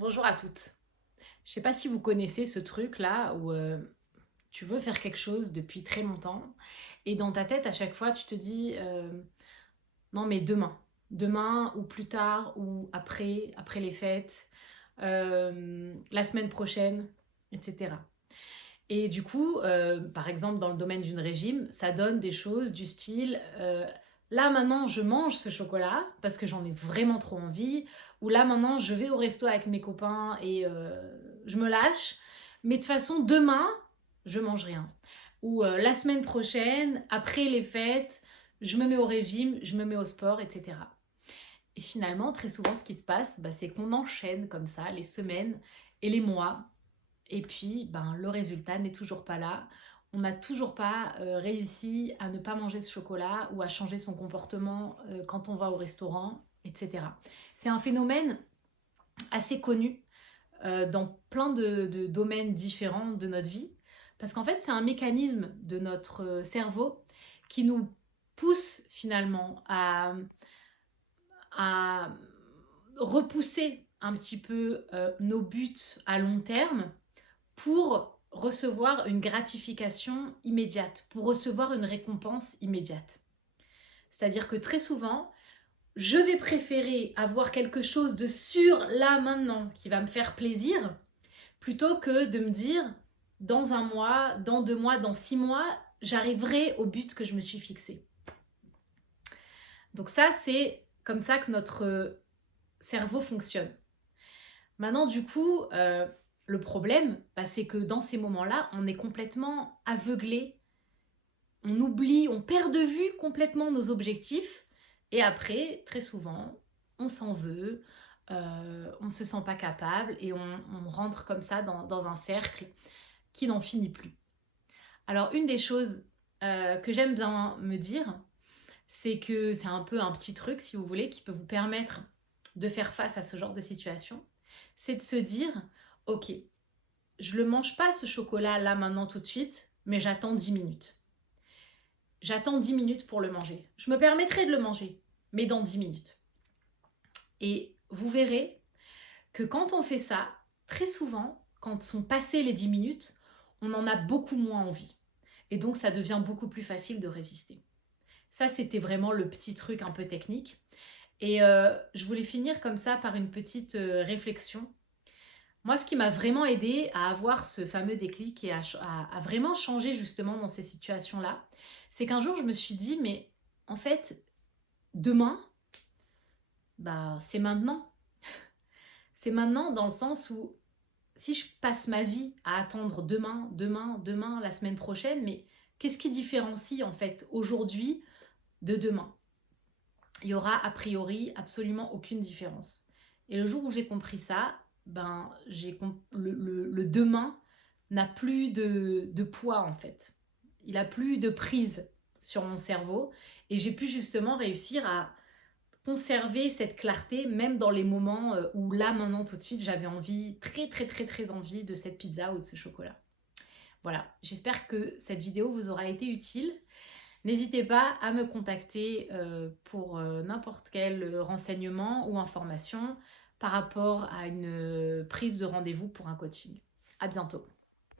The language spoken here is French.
Bonjour à toutes. Je sais pas si vous connaissez ce truc-là où tu veux faire quelque chose depuis très longtemps et dans ta tête à chaque fois tu te dis non mais demain, demain ou plus tard ou après les fêtes, la semaine prochaine, etc. Et du coup, par exemple dans le domaine d'une régime, ça donne des choses du style là maintenant je mange ce chocolat parce que j'en ai vraiment trop envie, ou là maintenant je vais au resto avec mes copains et je me lâche, mais de toute façon demain je mange rien. Ou la semaine prochaine, après les fêtes, je me mets au régime, je me mets au sport, etc. Et finalement, très souvent, ce qui se passe, bah, c'est qu'on enchaîne comme ça les semaines et les mois et puis, ben, le résultat n'est toujours pas là. On n'a toujours pas réussi à ne pas manger ce chocolat ou à changer son comportement quand on va au restaurant, etc. C'est un phénomène assez connu dans plein de domaines différents de notre vie, parce qu'en fait, c'est un mécanisme de notre cerveau qui nous pousse finalement à repousser un petit peu nos buts à long terme pour recevoir une gratification immédiate, pour recevoir une récompense immédiate. C'est-à-dire que très souvent, je vais préférer avoir quelque chose de sûr là maintenant qui va me faire plaisir, plutôt que de me dire dans un mois, dans 2 mois, dans 6 mois, j'arriverai au but que je me suis fixé. Donc ça, c'est comme ça que notre cerveau fonctionne. Maintenant, du coup, le problème, bah, c'est que dans ces moments-là, on est complètement aveuglé, on oublie, on perd de vue complètement nos objectifs. Et après, très souvent, on s'en veut, on ne se sent pas capable et on rentre comme ça dans un cercle qui n'en finit plus. Alors, une des choses que j'aime bien me dire, c'est que c'est un peu un petit truc, si vous voulez, qui peut vous permettre de faire face à ce genre de situation. C'est de se dire, ok, je ne le mange pas ce chocolat là maintenant tout de suite, mais j'attends 10 minutes. J'attends 10 minutes pour le manger. Je me permettrai de le manger, mais dans 10 minutes. Et vous verrez que quand on fait ça, très souvent, quand sont passées les 10 minutes, on en a beaucoup moins envie. Et donc, ça devient beaucoup plus facile de résister. Ça, c'était vraiment le petit truc un peu technique. Et je voulais finir comme ça par une petite réflexion. Moi, ce qui m'a vraiment aidé à avoir ce fameux déclic et à vraiment changer justement dans ces situations-là, c'est qu'un jour, je me suis dit, mais en fait, demain, bah, c'est maintenant. C'est maintenant dans le sens où si je passe ma vie à attendre demain, la semaine prochaine, mais qu'est-ce qui différencie en fait aujourd'hui de demain? Il y aura a priori absolument aucune différence. Et le jour où j'ai compris ça, ben, le demain n'a plus de poids en fait. Il n'a plus de prise sur mon cerveau et j'ai pu justement réussir à conserver cette clarté même dans les moments où là maintenant tout de suite j'avais envie, très envie de cette pizza ou de ce chocolat. Voilà, j'espère que cette vidéo vous aura été utile. N'hésitez pas à me contacter pour n'importe quel renseignement ou information par rapport à une prise de rendez-vous pour un coaching. À bientôt.